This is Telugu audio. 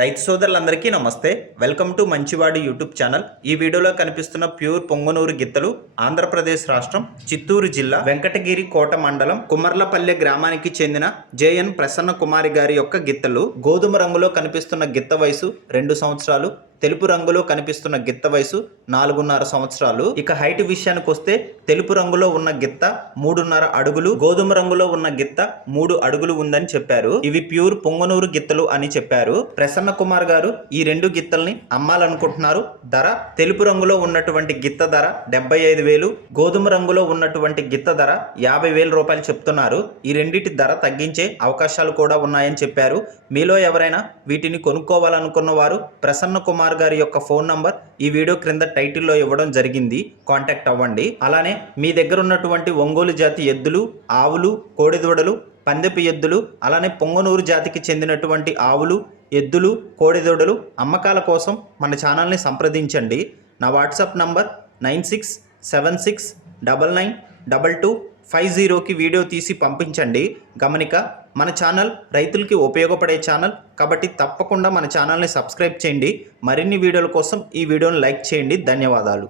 రైతు సోదరులందరికీ నమస్తే. వెల్కమ్ టు మంచివాడి యూట్యూబ్ ఛానల్. ఈ వీడియోలో కనిపిస్తున్న ప్యూర్ పొంగనూరు గిత్తలు ఆంధ్రప్రదేశ్ రాష్ట్రం చిత్తూరు జిల్లా వెంకటగిరి కోట మండలం కుమర్లపల్లె గ్రామానికి చెందిన జేఎన్ ప్రసన్న కుమారి గారి యొక్క గిత్తలు గోధుమ రంగులో కనిపిస్తున్న గిత్త వయసు రెండు సంవత్సరాలు తెలుపు రంగులో కనిపిస్తున్న గిత్త వయసు నాలుగున్నర సంవత్సరాలు. ఇక హైట్ విషయానికి వస్తే తెలుపు రంగులో ఉన్న గిత్త మూడున్నర అడుగులు గోధుమ రంగులో ఉన్న గిత్త మూడు అడుగులు ఉందని చెప్పారు. ఇవి ప్యూర్ పొంగనూరు గిత్తలు అని చెప్పారు. ప్రసన్న కుమార్ గారు ఈ రెండు గిత్తల్ని అమ్మాలనుకుంటున్నారు. ధర తెలుపు రంగులో ఉన్నటువంటి గిత్త ధర డెబ్బై ఐదు వేలు గోధుమ రంగులో ఉన్నటువంటి గిత్త ధర యాభై వేల రూపాయలు చెప్తున్నారు. ఈ రెండింటి ధర తగ్గించే అవకాశాలు కూడా ఉన్నాయని చెప్పారు. మీలో ఎవరైనా వీటిని కొనుక్కోవాలనుకున్న వారు ప్రసన్న కుమార్ గారి యొక్క ఫోన్ నంబర్ ఈ వీడియో క్రింద టైటిల్లో ఇవ్వడం జరిగింది. కాంటాక్ట్ అవ్వండి. అలానే మీ దగ్గర ఉన్నటువంటి ఒంగోలు జాతి ఎద్దులు ఆవులు కోడిదూడలు పందెపు ఎద్దులు అలానే పొంగనూరు జాతికి చెందినటువంటి ఆవులు ఎద్దులు కోడిదూడలు అమ్మకాల కోసం మన ఛానల్ని సంప్రదించండి. నా WhatsApp number nine six seven six double nine double two five జీరోకి వీడియో తీసి పంపించండి. గమనిక మన ఛానల్ రైతులకి ఉపయోగపడే ఛానల్ కాబట్టి తప్పకుండా మన ఛానల్ని సబ్స్క్రైబ్ చేయండి. మరిన్ని వీడియోల కోసం ఈ వీడియోని లైక్ చేయండి. ధన్యవాదాలు.